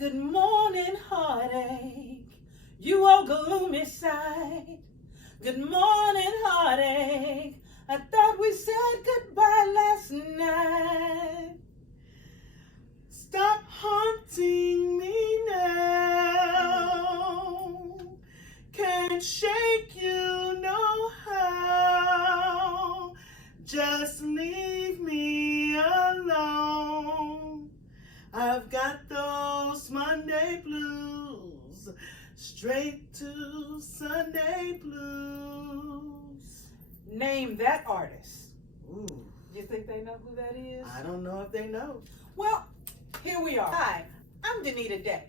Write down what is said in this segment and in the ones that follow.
Good morning, heartache, you old gloomy sight. Good morning, heartache, I thought we said goodbye last night. Stop haunting me now. Can't shake you no how. Just leave me alone. I've got those Monday blues, straight to Sunday blues. Name that artist. Ooh, You think they know who that is? I don't know if they know. Well, here we are. Hi, I'm Danita Day.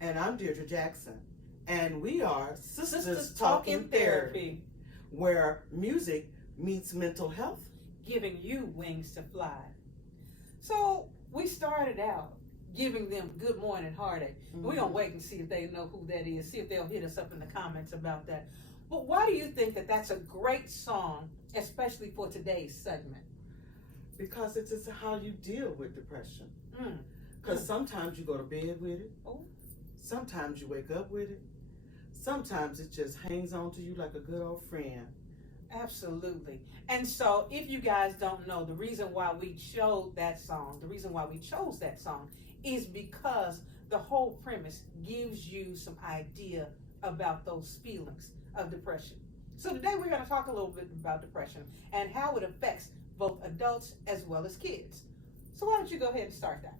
And I'm Deirdre Jackson. And we are Sistahs Talking Therapy, where music meets mental health. giving you wings to fly. So we started out giving them good morning heartache. We're going to wait and see if they know who that is, see if they'll hit us up in the comments about that. But why do you think that that's a great song, especially for today's segment? Because it's just how you deal with depression. Mm. Because sometimes you go to bed with it. Oh. Sometimes you wake up with it. Sometimes it just hangs on to you like a good old friend. Absolutely. And so if you guys don't know, the reason why we chose that song is because the whole premise gives you some idea about those feelings of depression. So today we're going to talk a little bit about depression and how it affects both adults as well as kids. So why don't you go ahead and start that?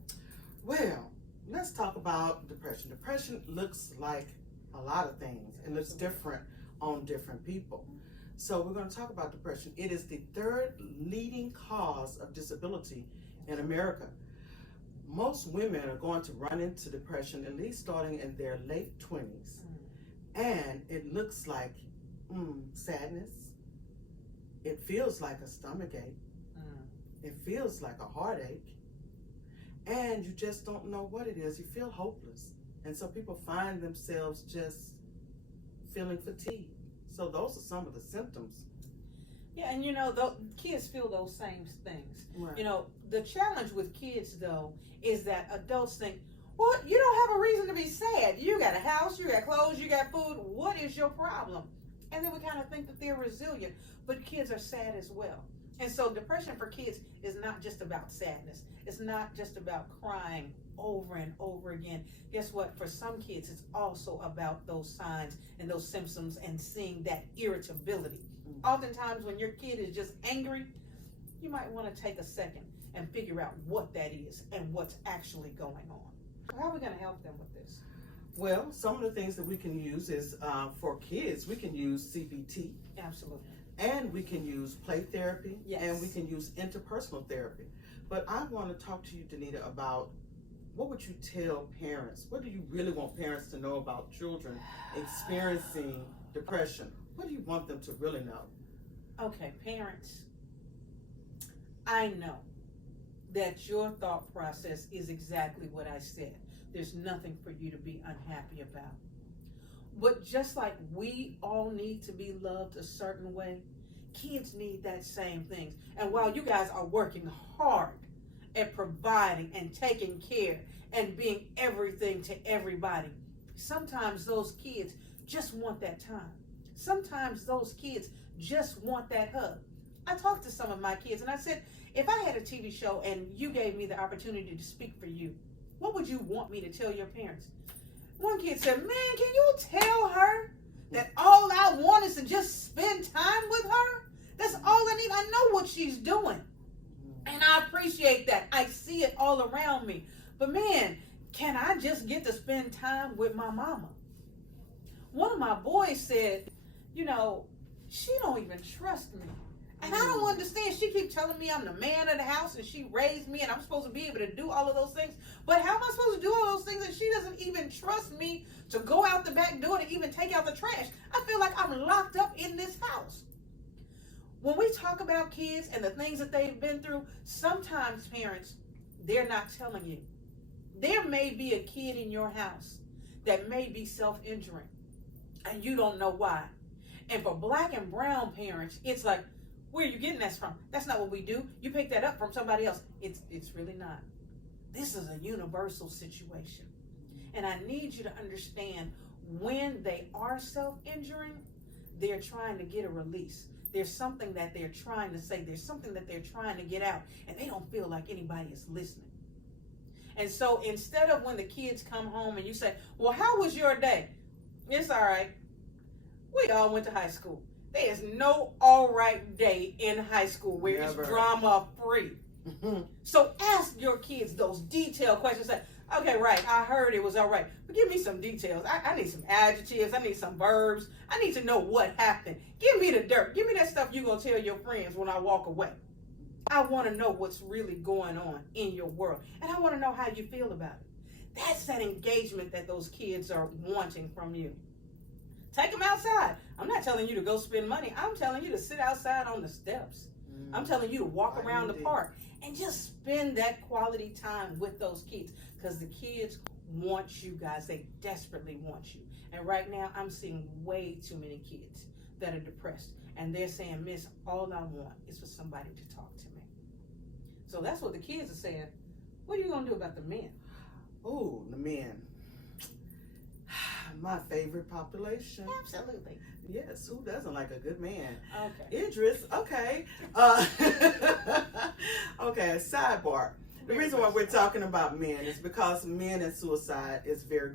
Well, let's talk about depression. Depression looks like a lot of things. It looks different on different people. So we're going to talk about depression. It is the third leading cause of disability in America. Most women are going to run into depression at least starting in their late 20s. And it looks like sadness. It feels like a stomachache. It feels like a heartache. And you just don't know what it is. You feel hopeless. And so people find themselves just feeling fatigued. So those are some of the symptoms. Yeah, and kids feel those same things. Right. The challenge with kids, though, is that adults think, well, you don't have a reason to be sad. You got a house, you got clothes, you got food. What is your problem? And then we kind of think that they're resilient, but kids are sad as well. And so depression for kids is not just about sadness. It's not just about crying over and over again. Guess what? For some kids, it's also about those signs and those symptoms and seeing that irritability. Oftentimes when your kid is just angry, you might want to take a second and figure out what that is and what's actually going on. How are we going to help them with this? Well, some of the things that we can use is for kids, we can use CBT. Absolutely. And we can use play therapy. Yes. And we can use interpersonal therapy. But I want to talk to you, Danita, about what would you tell parents? What do you really want parents to know about children experiencing depression? What do you want them to really know? Okay, parents, I know that your thought process is exactly what I said. There's nothing for you to be unhappy about. But just like we all need to be loved a certain way, kids need that same thing. And while you guys are working hard at providing and taking care and being everything to everybody, sometimes those kids just want that time. Sometimes those kids just want that hug. I talked to some of my kids and I said, if I had a TV show and you gave me the opportunity to speak for you, what would you want me to tell your parents? One kid said, man, can you tell her that all I want is to just spend time with her? That's all I need. I know what she's doing. And I appreciate that. I see it all around me. But man, can I just get to spend time with my mama? One of my boys said, she don't even trust me. And I don't understand. She keeps telling me I'm the man of the house and she raised me and I'm supposed to be able to do all of those things. But how am I supposed to do all those things and she doesn't even trust me to go out the back door to even take out the trash? I feel like I'm locked up in this house. When we talk about kids and the things that they've been through, sometimes parents, they're not telling you. There may be a kid in your house that may be self-injuring and you don't know why. And for black and brown parents, it's like, where are you getting that from? That's not what we do. You pick that up from somebody else. It's really not. This is a universal situation. And I need you to understand, when they are self-injuring, they're trying to get a release. There's something that they're trying to say. There's something that they're trying to get out, and they don't feel like anybody is listening. And so instead of when the kids come home and you say, well, how was your day? It's all right. We all went to high school. There is no all right day in high school where Never. it's drama free. So ask your kids those detailed questions. Say, okay, right, I heard it was all right, but give me some details. I need some adjectives. I need some verbs. I need to know what happened. Give me the dirt. Give me that stuff you're going to tell your friends when I walk away. I want to know what's really going on in your world, and I want to know how you feel about it. That's that engagement that those kids are wanting from you. Take them outside. I'm not telling you to go spend money. I'm telling you to sit outside on the steps. I'm telling you to walk around the park and just spend that quality time with those kids, because the kids want you guys. They desperately want you. And right now, I'm seeing way too many kids that are depressed, and they're saying, Miss, all I want is for somebody to talk to me. So that's what the kids are saying. What are you going to do about the men? Oh, the men. My favorite population. Absolutely. Yes, who doesn't like a good man? Okay. Idris, okay. Okay, sidebar. The reason why we're talking about men is because men and suicide is very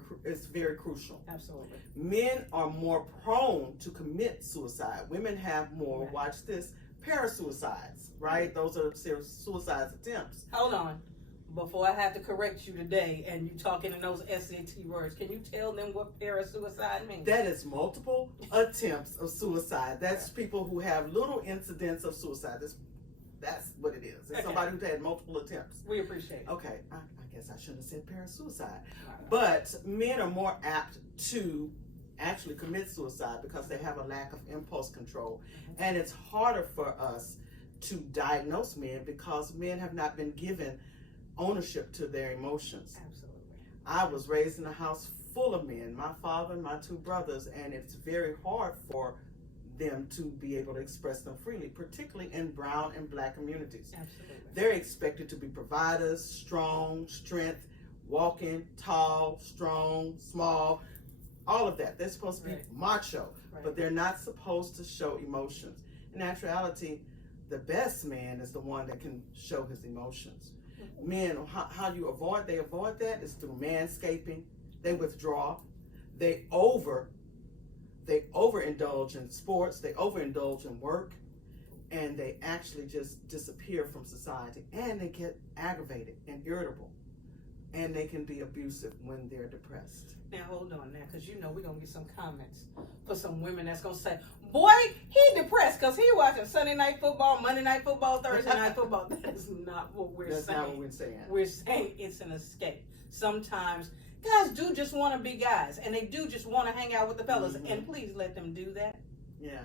crucial. Absolutely. Men are more prone to commit suicide. Women have more, Right. watch this, parasuicides, right? Those are suicide attempts. Hold on. Before I have to correct you today and you talking in those SAT words, can you tell them what parasuicide means? That is multiple attempts of suicide. That's people who have little incidents of suicide. That's what it is. It's Okay. somebody who's had multiple attempts. We appreciate it. Okay, I guess I shouldn't have said parasuicide. Right. But men are more apt to actually commit suicide because they have a lack of impulse control. And it's harder for us to diagnose men because men have not been given ownership to their emotions. Absolutely. I was raised in a house full of men, my father and my two brothers, and it's very hard for them to be able to express them freely, particularly in brown and black communities. Absolutely. They're expected to be providers, strong, strength, walking, tall, strong, small, all of that. They're supposed to be Right. macho, Right. but they're not supposed to show emotions. In actuality, the best man is the one that can show his emotions. Men, how you avoid that is through manscaping. They withdraw. They overindulge in sports. They overindulge in work, and they actually just disappear from society. And they get aggravated and irritable, and they can be abusive when they're depressed. Now hold on now, because you know we're going to get some comments for some women that's going to say, boy, he depressed because he watching Sunday night football, Monday night football, Thursday night football. That is not what we're That's saying. not what we're saying. We're saying it's an escape. Sometimes guys do just want to be guys, and they do just want to hang out with the fellas, Mhm. and please let them do that. Yeah.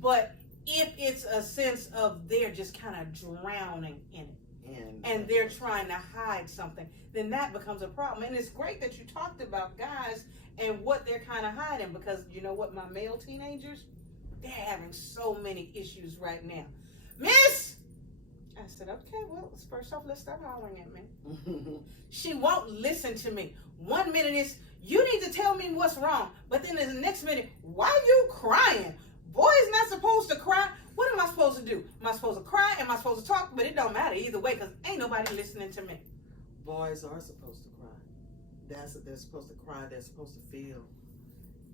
But if it's a sense of they're just kind of drowning in it, and they're trying to hide something, then that becomes a problem. And it's great that you talked about guys and what they're kind of hiding, because you know what, my male teenagers, they're having so many issues right now. Miss, I said, okay, well, first off, let's stop hollering at me. She won't listen to me. 1 minute is, you need to tell me what's wrong, but then the next minute, why are you crying? Boys not supposed to cry. What am I supposed to do? Am I supposed to cry? Am I supposed to talk? But it don't matter either way, because ain't nobody listening to me. Boys are supposed to cry. They're supposed to cry. They're supposed to feel.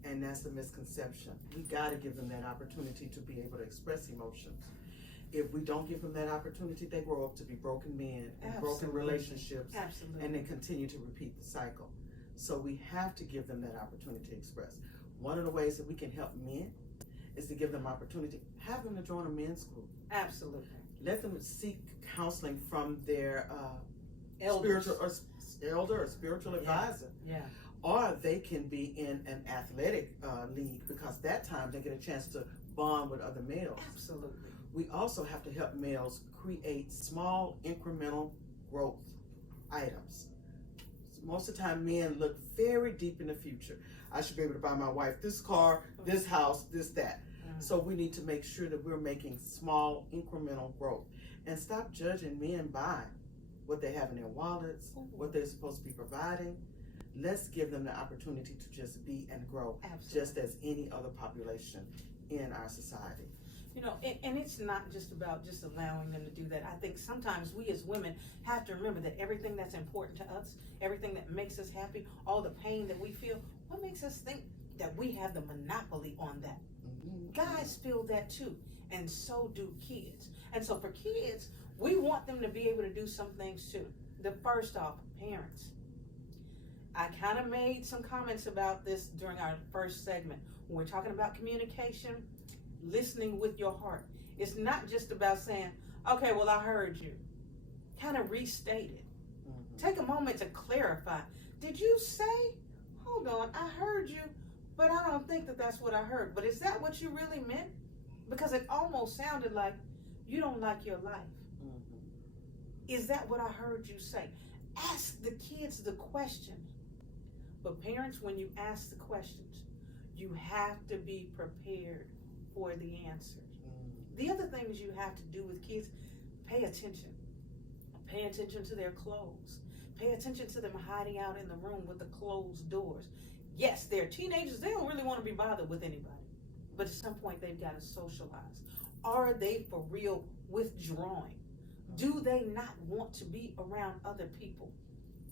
And that's the misconception. We got to give them that opportunity to be able to express emotions. If we don't give them that opportunity, they grow up to be broken men and broken Absolutely. relationships, Absolutely. and they continue to repeat the cycle. So we have to give them that opportunity to express. One of the ways that we can help men is to give them opportunity. Have them to join a men's group. Absolutely. Let them seek counseling from their Elders. elder or spiritual advisor. Yeah. Or they can be in an athletic league, because that time they get a chance to bond with other males. Absolutely. We also have to help males create small incremental growth items. Most of the time men look very deep in the future. I should be able to buy my wife this car, this house, this, that. So we need to make sure that we're making small incremental growth, and stop judging men by what they have in their wallets, what they're supposed to be providing. let's give them the opportunity to just be and grow, Absolutely. just as any other population in our society. You know, and it's not just about just allowing them to do that. I think sometimes we as women have to remember that everything that's important to us, everything that makes us happy, all the pain that we feel, what makes us think that we have the monopoly on that? Mm-hmm. Guys feel that too, and so do kids. And so for kids, we want them to be able to do some things too. The first off, parents. I kind of made some comments about this during our first segment. When we're talking about communication, listening with your heart. It's not just about saying, okay, well, I heard you. Kind of restate it. Mm-hmm. Take a moment to clarify. Did you say, hold on, I heard you, but I don't think that that's what I heard. But is that what you really meant? Because it almost sounded like you don't like your life. Mm-hmm. Is that what I heard you say? Ask the kids the question. But parents, when you ask the questions, you have to be prepared for the answers. Mm-hmm. The other things you have to do with kids, pay attention. Pay attention to their clothes. Pay attention to them hiding out in the room with the closed doors. Yes, they're teenagers. They don't really want to be bothered with anybody. But at some point, they've got to socialize. Are they for real withdrawing? Do they not want to be around other people?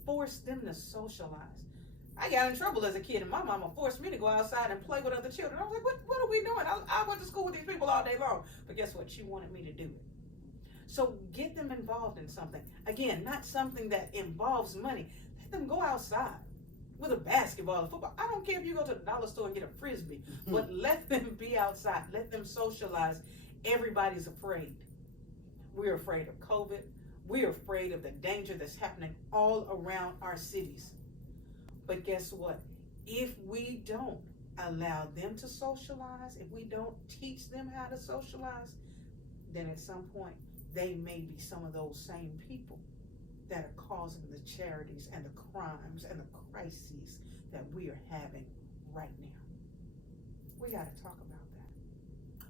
Force them to socialize. I got in trouble as a kid, and my mama forced me to go outside and play with other children. I was like, what are we doing? I went to school with these people all day long. But guess what? She wanted me to do it. So get them involved in something. Again, not something that involves money. Let them go outside with a basketball or football. I don't care if you go to the dollar store and get a Frisbee, but let them be outside. Let them socialize. Everybody's afraid. We're afraid of COVID. We're afraid of the danger that's happening all around our cities. But guess what? If we don't allow them to socialize, if we don't teach them how to socialize, then at some point they may be some of those same people that are causing the charities and the crimes and the crises that we are having right now. We got to talk about that.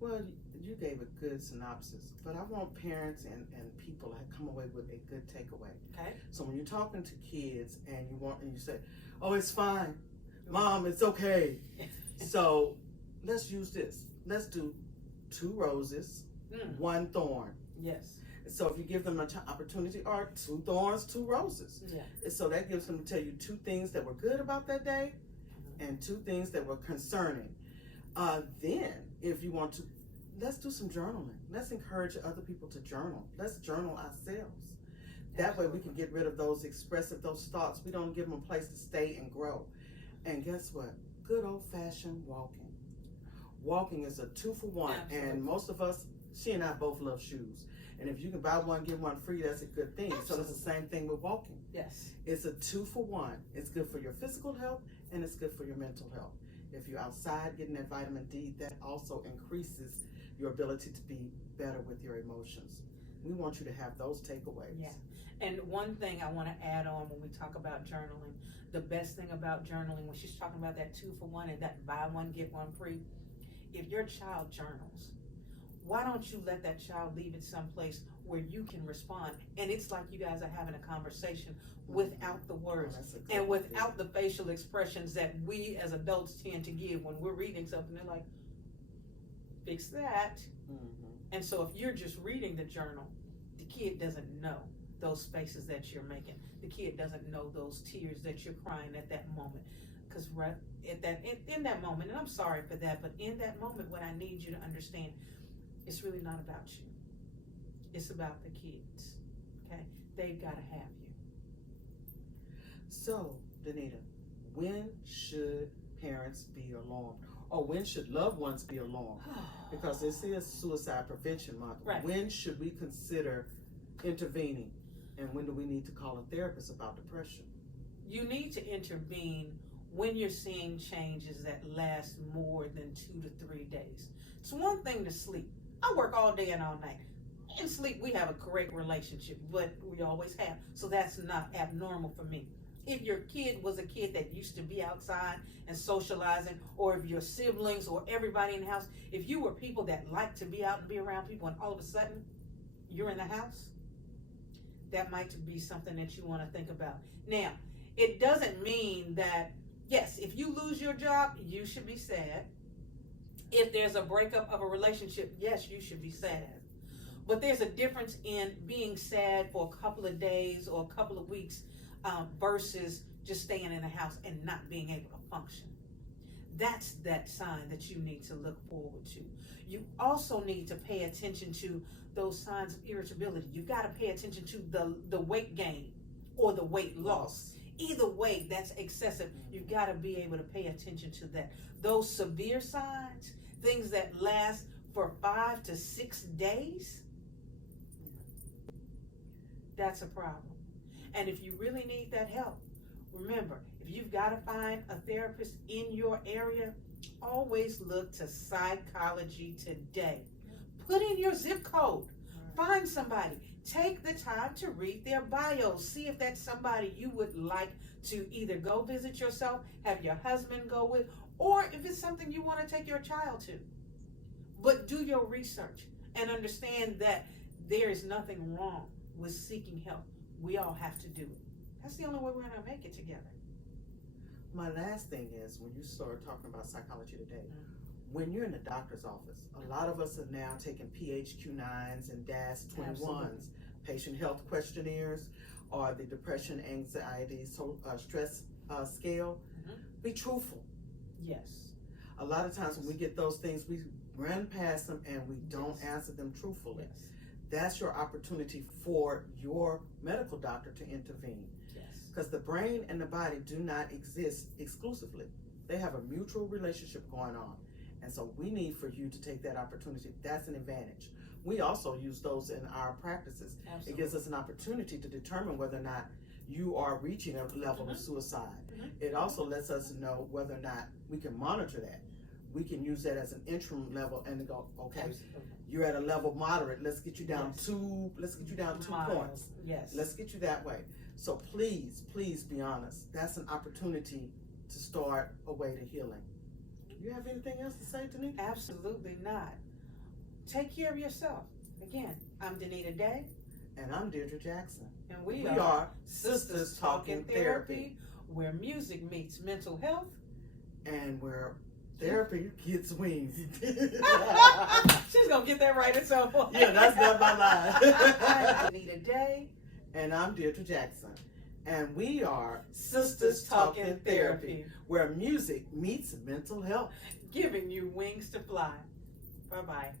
Well, you gave a good synopsis, but I want parents and people to come away with a good takeaway. Okay. So when you're talking to kids and you say, oh, it's fine. Mom, it's okay. So let's use this. Let's do 2 roses, 1 thorn. Yes. So if you give them an opportunity, or 2 thorns, 2 roses. Yeah. So that gives them to tell you 2 things that were good about that day and 2 things that were concerning. Then if you want to, let's do some journaling. Let's encourage other people to journal. Let's journal ourselves. That way we can get rid of those thoughts. We don't give them a place to stay and grow. And guess what? Good old-fashioned walking. Walking is a 2 for 1. Absolutely. And most of us, she and I both love shoes. And if you can buy one, get one free, that's a good thing. Absolutely. So it's the same thing with walking. Yes. It's a 2 for 1. It's good for your physical health and it's good for your mental health. If you're outside getting that vitamin D, that also increases your ability to be better with your emotions. We want you to have those takeaways. Yeah. And one thing I want to add on when we talk about journaling, the best thing about journaling, when she's talking about that 2 for 1 and that buy one, get one free, if your child journals, why don't you let that child leave it someplace where you can respond? And it's like you guys are having a conversation without the words and without the facial expressions that we as adults tend to give when we're reading something. They're like, fix that. Mm-hmm. And so if you're just reading the journal, the kid doesn't know those faces that you're making. The kid doesn't know those tears that you're crying at that moment. Because right in that moment, and I'm sorry for that, but in that moment, what I need you to understand, it's really not about you. It's about the kids. Okay? They've got to have you. So, Danita, when should parents be alarmed? Or when should loved ones be alarmed? Because this is Suicide Prevention Month. Right. When should we consider intervening? And when do we need to call a therapist about depression? You need to intervene when you're seeing changes that last more than 2 to 3 days. It's one thing to sleep. I work all day and all night. In sleep, we have a great relationship, but we always have. So that's not abnormal for me. If your kid was a kid that used to be outside and socializing, or if your siblings or everybody in the house, if you were people that like to be out and be around people and all of a sudden you're in the house, that might be something that you want to think about. Now, It doesn't mean that, yes, if you lose your job, you should be sad. If there's a breakup of a relationship, yes, you should be sad. But there's a difference in being sad for a couple of days or a couple of weeks versus just staying in the house and not being able to function. That's that sign that you need to look forward to. You also need to pay attention to those signs of irritability. You've got to pay attention to the weight gain or the weight loss. Either way, that's excessive. You've got to be able to pay attention to that. Those severe signs, things that last for 5 to 6 days, that's a problem. And if you really need that help, remember, if you've got to find a therapist in your area, always look to Psychology Today. Put in your zip code. Find somebody. Take the time to read their bios. See if that's somebody you would like to either go visit yourself, have your husband go with, or if it's something you want to take your child to. But do your research and understand that there is nothing wrong with seeking help. We all have to do it. That's the only way we're going to make it together. My last thing is, when you start talking about Psychology Today, when you're in the doctor's office, a lot of us are now taking PHQ-9s and DAS-21s, Absolutely. patient health questionnaires, or the depression, anxiety, stress scale. Be truthful. Yes. A lot of times when we get those things, we run past them and we don't answer them truthfully. Yes. That's your opportunity for your medical doctor to intervene. Yes. Because the brain and the body do not exist exclusively. They have a mutual relationship going on. And so we need for you to take that opportunity. That's an advantage. We also use those in our practices. Absolutely. It gives us an opportunity to determine whether or not you are reaching a level of suicide. It also lets us know whether or not we can monitor that. We can use that as an interim level and to go, okay, Absolutely. you're at a level moderate. Let's get you down Yes. two Miles. points. Yes. Let's get you that way. So please be honest. That's an opportunity to start a way to healing. You have anything else to say, Denise? Absolutely not. Take care of yourself. Again, I'm Danita Day. And I'm Deirdre Jackson. And we are are Sistahs Talking Therapy, where music meets mental health. and where therapy gets wings. She's going to get that right at some point. Yeah, that's not my line. I'm Danita Day. And I'm Deirdre Jackson. And we are Sistahs Talking Therapy, where music meets mental health. giving you wings to fly. Bye-bye.